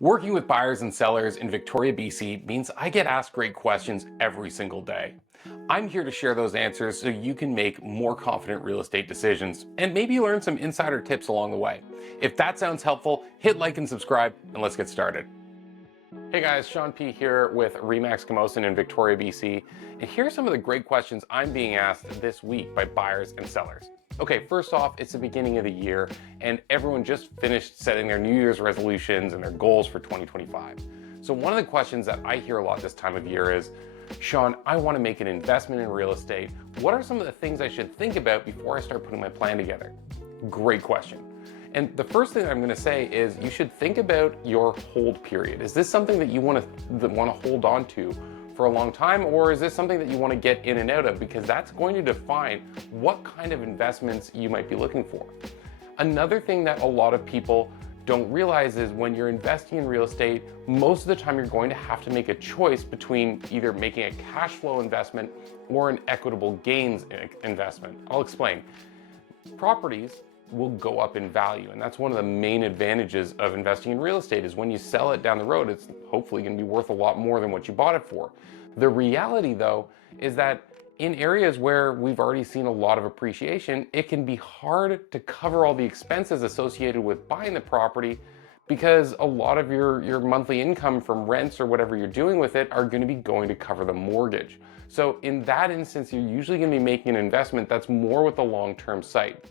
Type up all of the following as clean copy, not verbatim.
Working with buyers and sellers in Victoria, BC means I get asked great questions every single day. I'm here to share those answers so you can make more confident real estate decisions and maybe learn some insider tips along the way. If that sounds helpful, hit like and subscribe and let's get started. Hey guys, Sean P here with Remax Camosin in Victoria, BC. And here are some of the great questions I'm being asked this week by buyers and sellers. Okay, first off, it's the beginning of the year and everyone just finished setting their New Year's resolutions and their goals for 2025. So one of the questions that I hear a lot this time of year is, Sean, I want to make an investment in real estate. What are some of the things I should think about before I start putting my plan together? Great question. And the first thing I'm going to say is you should think about your hold period. Is this something that you want to hold on to for a long time, or is this something that you want to get in and out of? Because that's going to define what kind of investments you might be looking for. Another thing that a lot of people don't realize is when you're investing in real estate, most of the time you're going to have to make a choice between either making a cash flow investment or an equitable gains investment. I'll explain. Properties will go up in value, and that's one of the main advantages of investing in real estate is when you sell it down the road, it's hopefully going to be worth a lot more than what you bought it for. The reality though is that in areas where we've already seen a lot of appreciation, it can be hard to cover all the expenses associated with buying the property because a lot of your monthly income from rents or whatever you're doing with it are going to be going to cover the mortgage. So in that instance, you're usually going to be making an investment that's more with a long-term sight.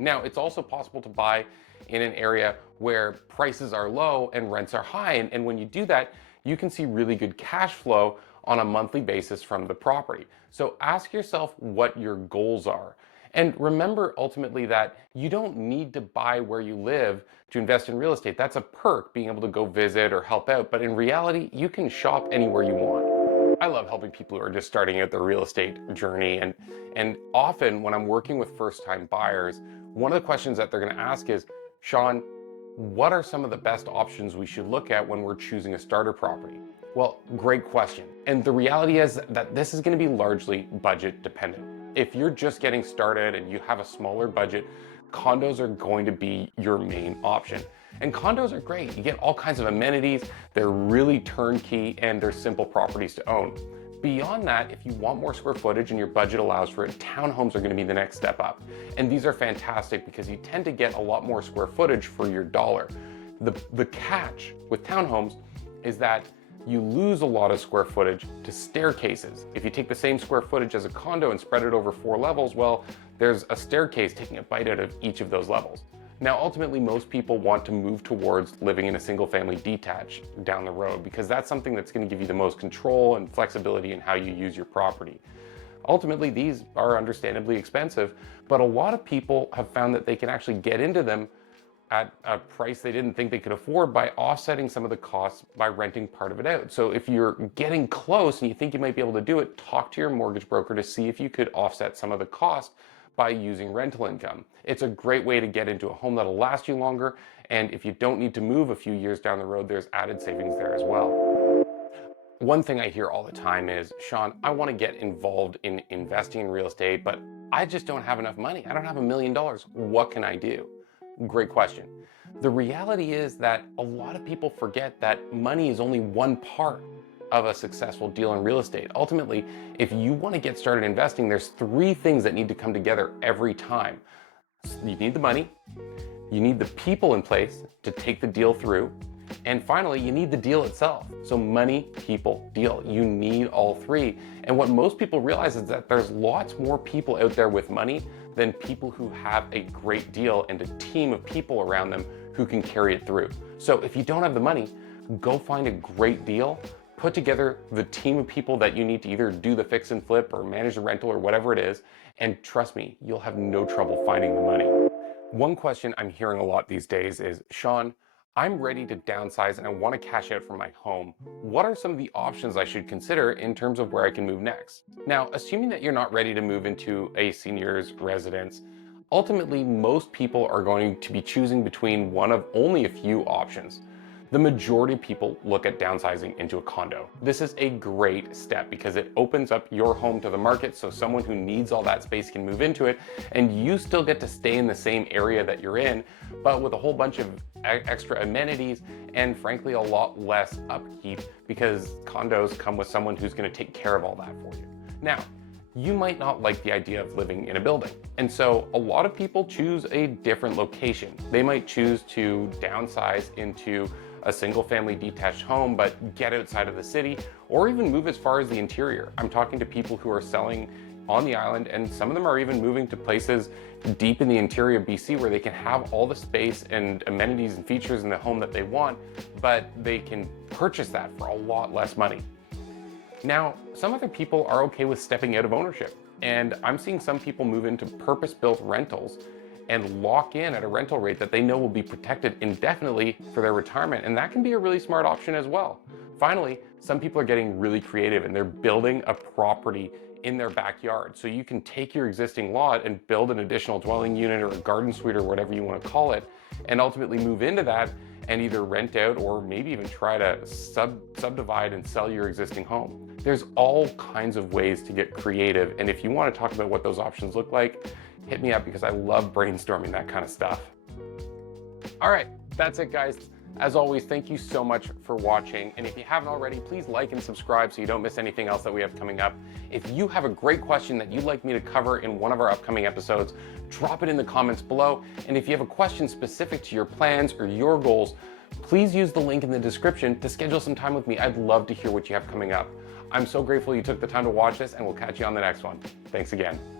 Now, it's also possible to buy in an area where prices are low and rents are high. And when you do that, you can see really good cash flow on a monthly basis from the property. So ask yourself what your goals are. And remember ultimately that you don't need to buy where you live to invest in real estate. That's a perk, being able to go visit or help out. But in reality, you can shop anywhere you want. I love helping people who are just starting out their real estate journey. And often when I'm working with first-time buyers, one of the questions that they're going to ask is, Sean, what are some of the best options we should look at when we're choosing a starter property? Well, great question. And the reality is that this is going to be largely budget dependent. If you're just getting started and you have a smaller budget, condos are going to be your main option. And condos are great. You get all kinds of amenities. They're really turnkey and they're simple properties to own. Beyond that, if you want more square footage and your budget allows for it, townhomes are going to be the next step up. And these are fantastic because you tend to get a lot more square footage for your dollar. The catch with townhomes is that you lose a lot of square footage to staircases. If you take the same square footage as a condo and spread it over 4 levels, well, there's a staircase taking a bite out of each of those levels. Now, ultimately, most people want to move towards living in a single family detached down the road because that's something that's going to give you the most control and flexibility in how you use your property. Ultimately, these are understandably expensive, but a lot of people have found that they can actually get into them at a price they didn't think they could afford by offsetting some of the costs by renting part of it out. So if you're getting close and you think you might be able to do it, talk to your mortgage broker to see if you could offset some of the cost by using rental income. It's a great way to get into a home that'll last you longer, and if you don't need to move a few years down the road, there's added savings there as well. One thing I hear all the time is, Sean, I want to get involved in investing in real estate, but I just don't have enough money. I don't have $1 million. What can I do? Great question. The reality is that a lot of people forget that money is only one part of a successful deal in real estate. Ultimately, if you want to get started investing, there's 3 things that need to come together every time. You need the money, you need the people in place to take the deal through, and finally, you need the deal itself. So money, people, deal. You need all 3. And what most people realize is that there's lots more people out there with money than people who have a great deal and a team of people around them who can carry it through. So if you don't have the money, go find a great deal, put together the team of people that you need to either do the fix and flip or manage the rental or whatever it is, and trust me, you'll have no trouble finding the money. One question I'm hearing a lot these days is, Sean, I'm ready to downsize and I want to cash out from my home. What are some of the options I should consider in terms of where I can move next? Now, assuming that you're not ready to move into a senior's residence, ultimately most people are going to be choosing between one of only a few options. The majority of people look at downsizing into a condo. This is a great step because it opens up your home to the market so someone who needs all that space can move into it, and you still get to stay in the same area that you're in, but with a whole bunch of extra amenities, and frankly, a lot less upkeep because condos come with someone who's going to take care of all that for you. Now, you might not like the idea of living in a building. And so a lot of people choose a different location. They might choose to downsize into a single family detached home, but get outside of the city, or even move as far as the interior. I'm talking to people who are selling on the island, and some of them are even moving to places deep in the interior of BC where they can have all the space and amenities and features in the home that they want, but they can purchase that for a lot less money. Now, some other people are okay with stepping out of ownership, and I'm seeing some people move into purpose-built rentals and lock in at a rental rate that they know will be protected indefinitely for their retirement, and that can be a really smart option as well. Finally, some people are getting really creative and they're building a property in their backyard. So you can take your existing lot and build an additional dwelling unit or a garden suite or whatever you want to call it, and ultimately move into that and either rent out or maybe even try to subdivide and sell your existing home. There's all kinds of ways to get creative, and if you want to talk about what those options look like, hit me up because I love brainstorming that kind of stuff. All right, that's it, guys. As always, thank you so much for watching. And if you haven't already, please like and subscribe so you don't miss anything else that we have coming up. If you have a great question that you'd like me to cover in one of our upcoming episodes, drop it in the comments below. And if you have a question specific to your plans or your goals, please use the link in the description to schedule some time with me. I'd love to hear what you have coming up. I'm so grateful you took the time to watch this, and we'll catch you on the next one. Thanks again.